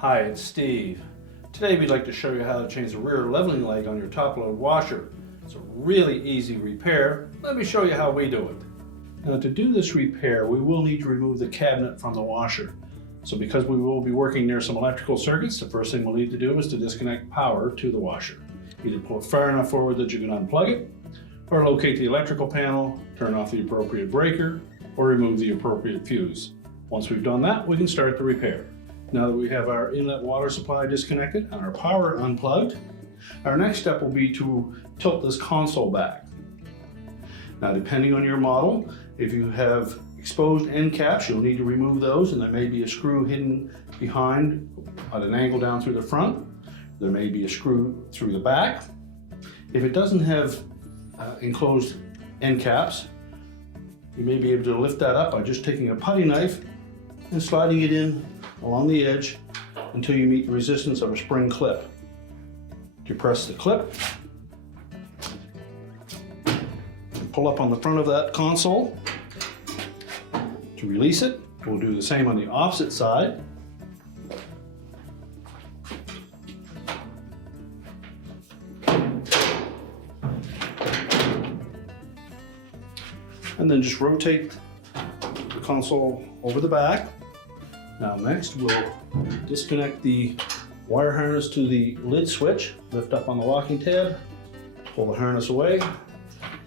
Hi, it's Steve. Today we'd like to show you how to change the rear leveling leg on your top load washer. It's a really easy repair. Let me show you how we do it. Now to do this repair, we will need to remove the cabinet from the washer. So because we will be working near some electrical circuits, the first thing we'll need to do is to disconnect power to the washer. Either pull it far enough forward that you can unplug it, or locate the electrical panel, turn off the appropriate breaker, or remove the appropriate fuse. Once we've done that, we can start the repair. Now that we have our inlet water supply disconnected and our power unplugged, our next step will be to tilt this console back. Now, depending on your model, if you have exposed end caps, you'll need to remove those, and there may be a screw hidden behind at an angle down through the front. There may be a screw through the back. If it doesn't have enclosed end caps, you may be able to lift that up by just taking a putty knife and sliding it in along the edge until you meet the resistance of a spring clip. Depress the clip and pull up on the front of that console to release it. We'll do the same on the opposite side. And then just rotate the console over the back. Now next we'll disconnect the wire harness to the lid switch, lift up on the locking tab, pull the harness away,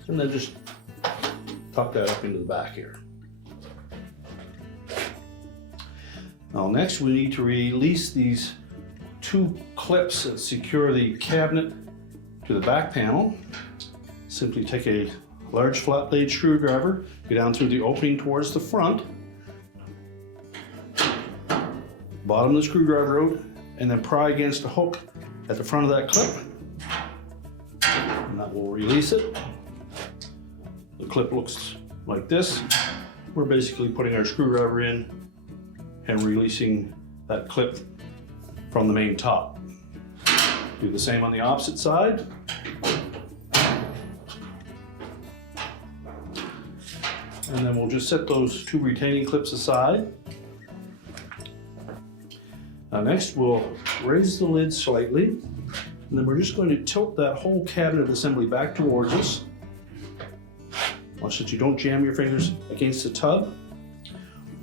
and then just tuck that up into the back here. Now next we need to release these two clips that secure the cabinet to the back panel. Simply take a large flat blade screwdriver, go down through the opening towards the front, bottom of the screwdriver out, and then pry against the hook at the front of that clip, and that will release it. The clip looks like this. We're basically putting our screwdriver in and releasing that clip from the main top. Do the same on the opposite side. And then we'll just set those two retaining clips aside. Now next we'll raise the lid slightly, and then we're just going to tilt that whole cabinet assembly back towards us. Watch that you don't jam your fingers against the tub.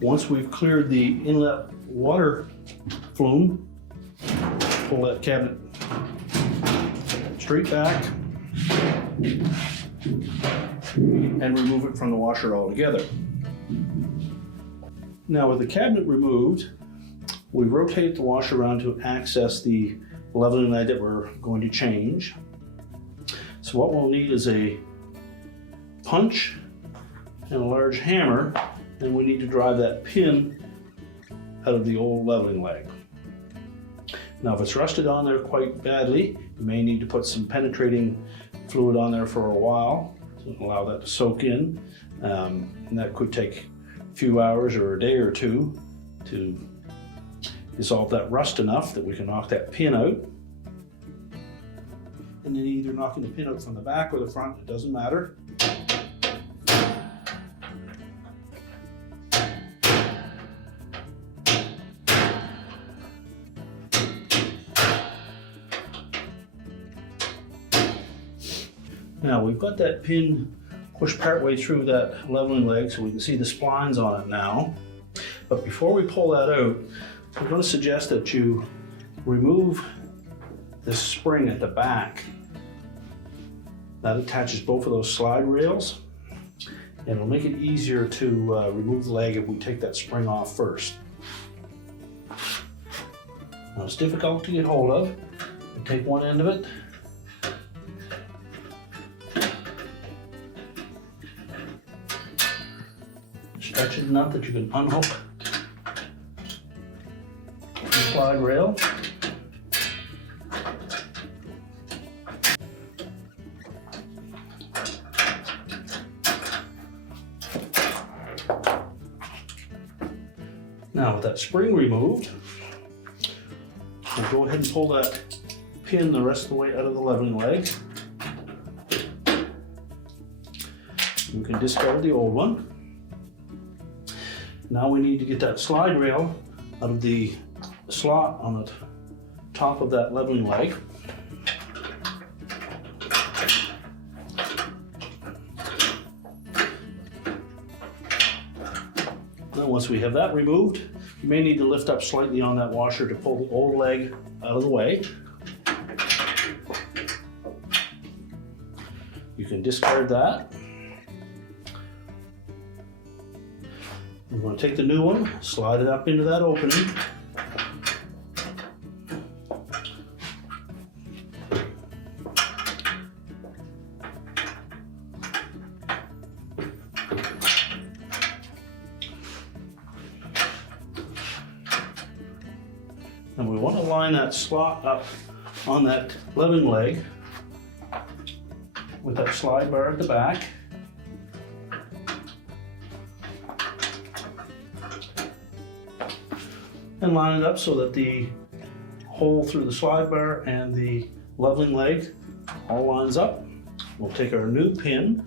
Once we've cleared the inlet water flume, pull that cabinet straight back and remove it from the washer altogether. Now with the cabinet removed, we rotate the washer around to access the leveling leg that we're going to change. So what we'll need is a punch and a large hammer, and we need to drive that pin out of the old leveling leg. Now if it's rusted on there quite badly, you may need to put some penetrating fluid on there for a while to allow that to soak in, and that could take a few hours or a day or two to dissolve that rust enough that we can knock that pin out. And then either knocking the pin out from the back or the front, it doesn't matter. Now we've got that pin pushed partway through that leveling leg so we can see the splines on it now. But before we pull that out, I'm going to suggest that you remove this spring at the back. That attaches both of those slide rails, and it'll make it easier to remove the leg if we take that spring off first. Now it's difficult to get hold of. You take one end of it, stretch it enough that you can unhook the slide rail. Now with that spring removed, we'll go ahead and pull that pin the rest of the way out of the leveling leg. We can discard the old one. Now we need to get that slide rail out of the slot on the top of that leveling leg. Now once we have that removed, you may need to lift up slightly on that washer to pull the old leg out of the way. You can discard that. We're going to take the new one, slide it up into that opening. And we want to line that slot up on that leveling leg with that slide bar at the back. And line it up so that the hole through the slide bar and the leveling leg all lines up. We'll take our new pin,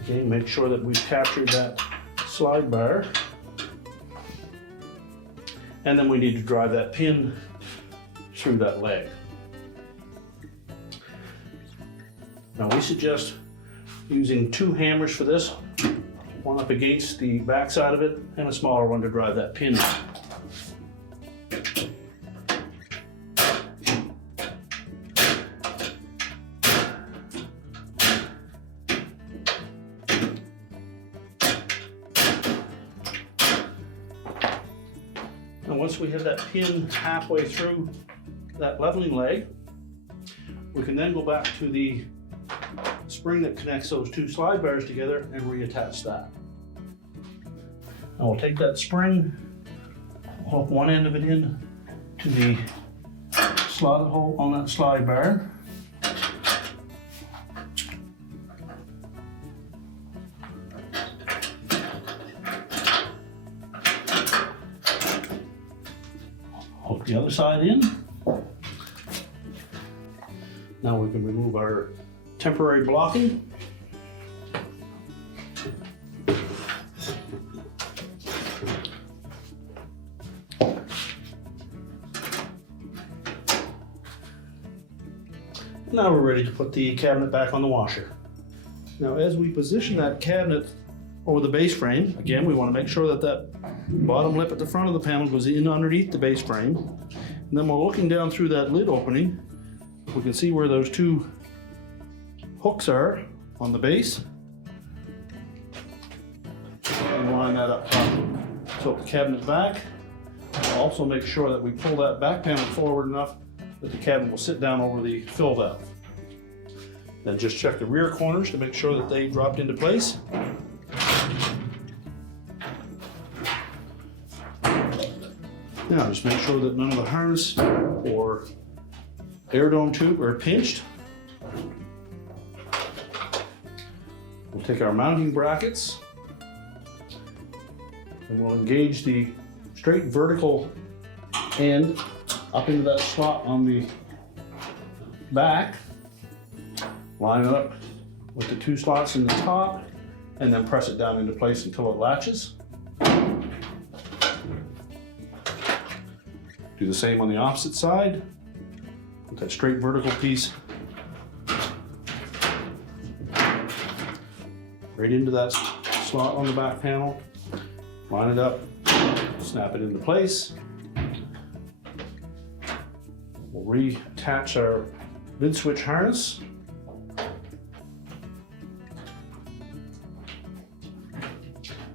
okay, make sure that we've captured that slide bar, and then we need to drive that pin through that leg. Now we suggest using 2 hammers for this, one up against the back side of it and a smaller one to drive that pin in. And once we have that pin halfway through that leveling leg, we can then go back to the spring that connects those 2 slide bars together and reattach that. Now we'll take that spring, hook one end of it in to the slotted hole on that slide bar. Hook the other side in. Now we can remove our temporary blocking. Now we're ready to put the cabinet back on the washer. Now as we position that cabinet over the base frame, again we want to make sure that that bottom lip at the front of the panel goes in underneath the base frame. And then while looking down through that lid opening, we can see where those 2 hooks are on the base. And line that up top. Tilt the cabinet back. Also make sure that we pull that back panel forward enough that the cabinet will sit down over the fill valve. Then just check the rear corners to make sure that they dropped into place. Now just make sure that none of the harness or air dome tube are pinched. We'll take our mounting brackets and we'll engage the straight vertical end up into that slot on the back. Line it up with the 2 slots in the top and then press it down into place until it latches. Do the same on the opposite side. Put that straight vertical piece right into that slot on the back panel. Line it up, snap it into place. We'll reattach our lid switch harness.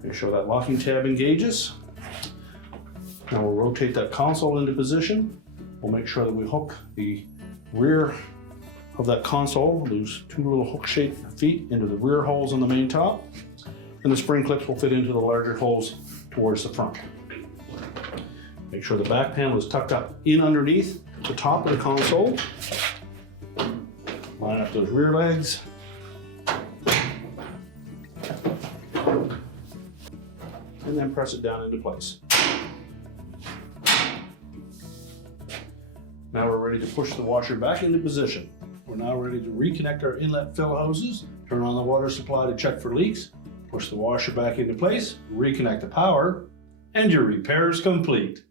Make sure that locking tab engages. Now we'll rotate that console into position. We'll make sure that we hook the rear of that console, those 2 little hook-shaped feet, into the rear holes on the main top. And the spring clips will fit into the larger holes towards the front. Make sure the back panel is tucked up in underneath the top of the console. Line up those rear legs. And then press it down into place. Now we're ready to push the washer back into position. We're now ready to reconnect our inlet fill hoses, turn on the water supply to check for leaks, Push the washer back into place, reconnect the power, and your repair is complete.